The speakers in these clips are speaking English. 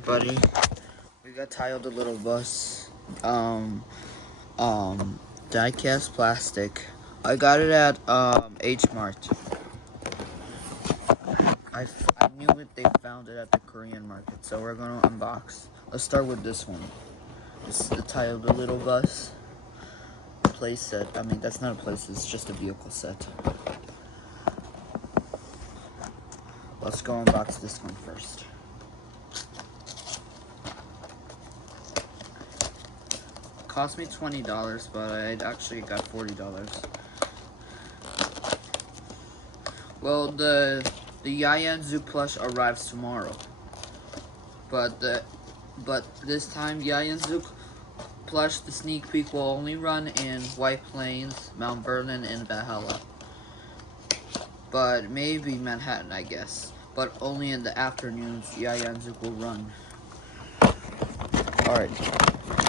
everybody. We got tiled a little bus. Diecast plastic. I got it at H Mart. I knew it. They found it at the Korean market, so we're gonna unbox. Let's start with this one. This is the tiled a little bus play set. I mean, that's not a place. It's just a vehicle set. Let's go unbox this one first. It cost me $20, but I actually got $40. Well, the Yayan plush arrives tomorrow, but this time Yayan plush, the sneak peek, will only run in White Plains, Mount Vernon, and Valhalla. But maybe Manhattan, I guess. But only in the afternoons, Yayan will run. Alright,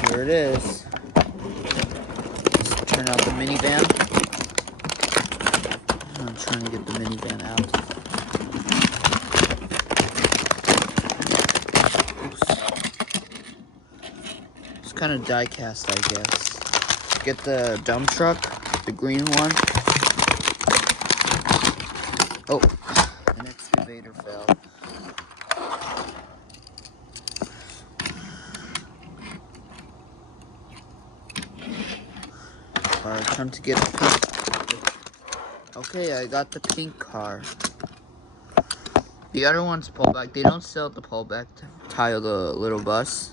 here it is. Let's turn out the minivan. I'm trying to get the minivan out. Oops. It's kind of die-cast, I guess. Get the dump truck, the green one. Oh, an excavator fell. Alright, time to get a pink. Okay, I got the pink car. The other one's pullback. They don't sell the pullback to tile the little bus.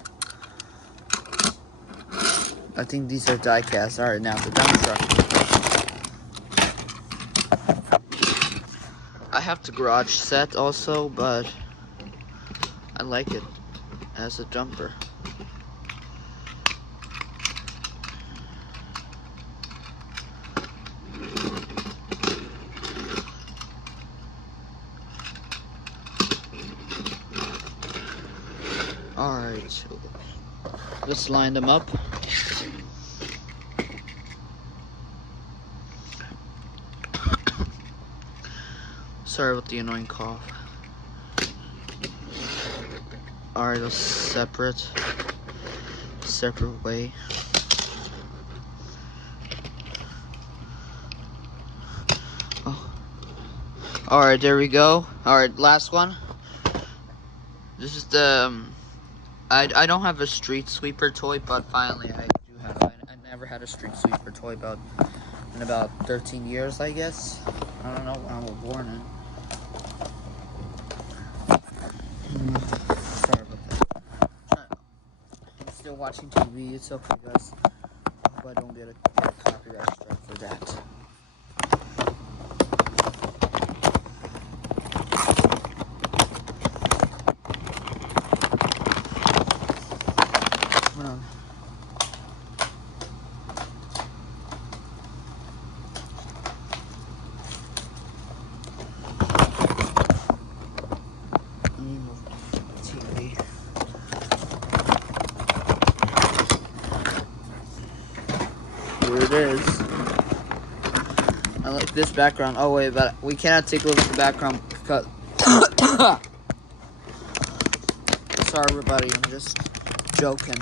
I think these are die-cast. Alright, now the dump truck. I have the garage set also, but I like it as a jumper. Alright, let's line them up. Sorry about the annoying cough. Alright, let's separate way. Oh. Alright, there we go. Alright, last one. This is the I don't have a street sweeper toy, but finally I do have. I never had a street sweeper toy in about 13 years, I guess. I don't know when I was born in. Sorry about that. I'm still watching TV. It's okay, guys. I hope I don't get a copyright strike for that. Here it is. I like this background. Oh wait, but we cannot take a look at the background because sorry everybody, I'm just joking.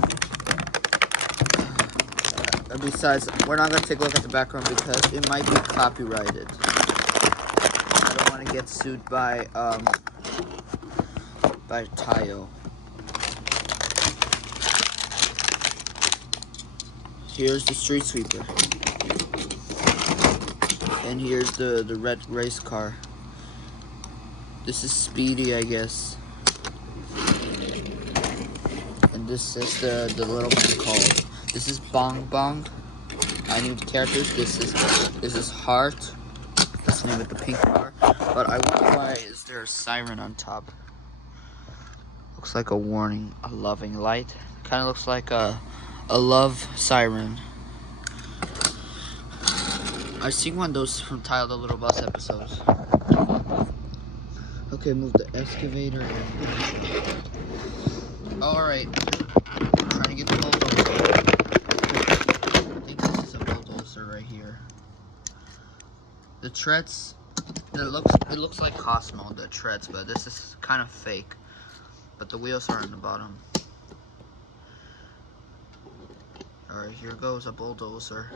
Besides, we're not gonna take a look at the background because it might be copyrighted. I don't want to get sued by Tayo. Here's the street sweeper. And here's the red race car. This is Speedy, I guess. And this is the little one called. This is Bong Bong. I need the characters. This is Heart. That's the name of the pink car. But I wonder why is there a siren on top. Looks like a warning, a loving light. Kind of looks like a love siren. I've seen one of those from Tile the Little Bus episodes. Okay, move the excavator in. Alright. Trying to get the bulldozer. I think this is a bulldozer right here. The treads, it looks like Cosmo, the treads, but this is kind of fake. but the wheels are on the bottom. Alright, here goes a bulldozer.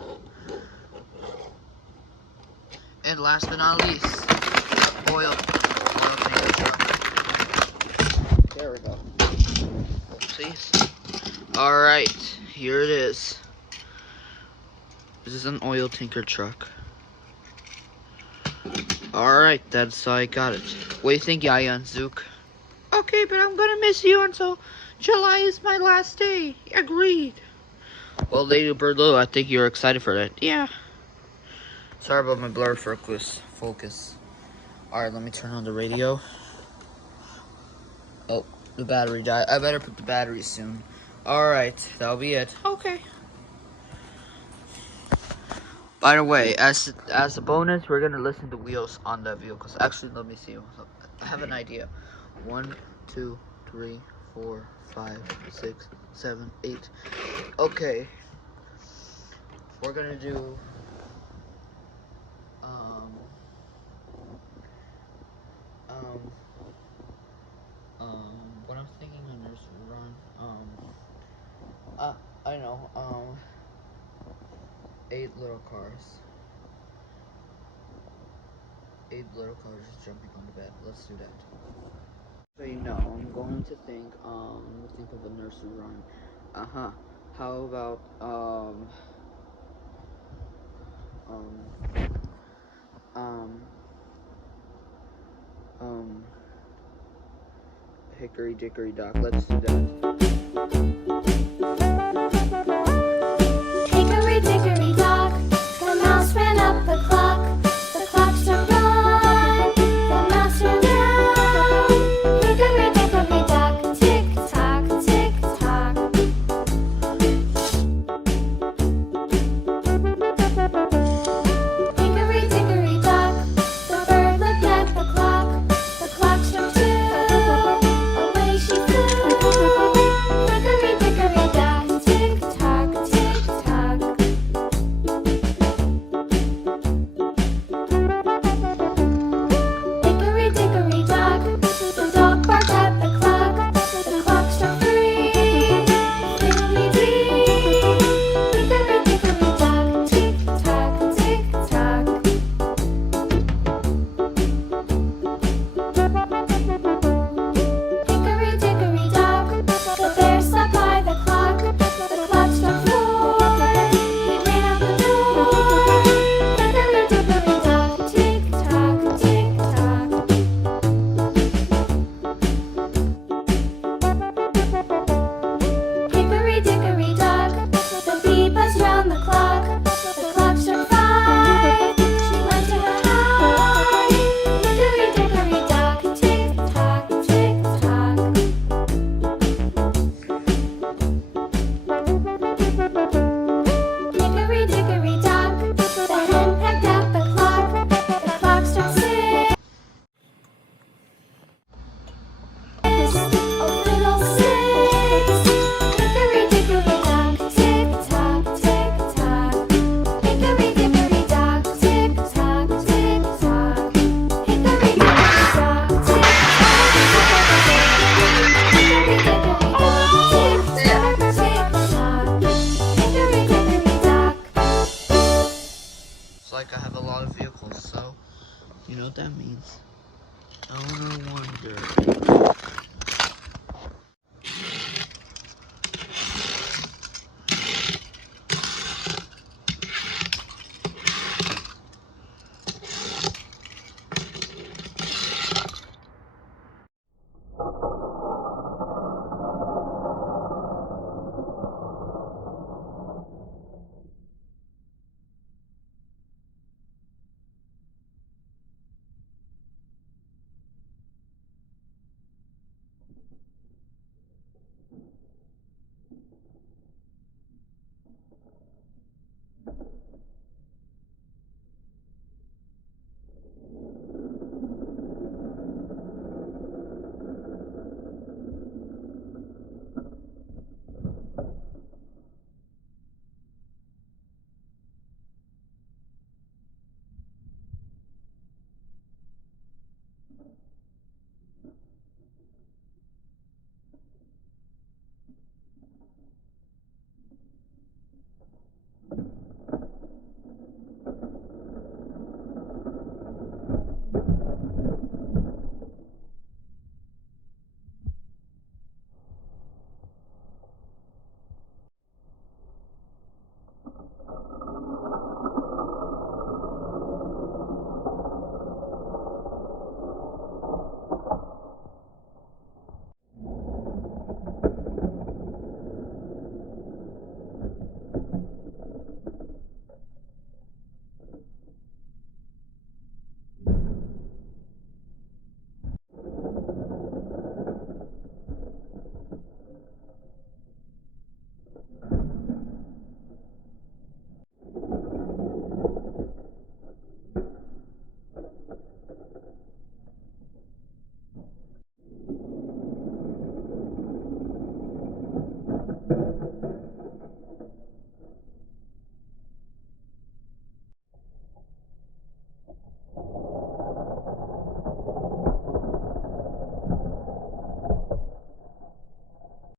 And last but not least, oil tanker truck. There we go. Oopsies. Alright, here it is. This is an oil tanker truck. Alright, that's how I got it. What do you think, Yaya and Zook? Okay, but I'm gonna miss you until July is my last day. Agreed. Well, Lady Birdloo, I think you're excited for that. Yeah. Sorry about my blur focus. Alright, let me turn on the radio. Oh, the battery died. I better put the battery soon. Alright, that'll be it. Okay. By the way, as a bonus, we're gonna listen to wheels on the vehicles. Actually, let me see. I have an idea. 1, 2, 3, 4, 5, 6, 7, 8. Okay. We're gonna do what I'm thinking on this run. I know. 8 little cars. 8 little cars just jumping on the bed. Let's do that. So I'm going to think of a nursery rhyme. How about hickory dickory dock. Let's do that. Hickory dickory dock, the mouse ran up the clock. The clock struck 1, the mouse ran down. Hickory dickory dock, tick tock, tick tock. Hickory dickory dock, the bird looked at the clock. The clock struck 2, away she flew.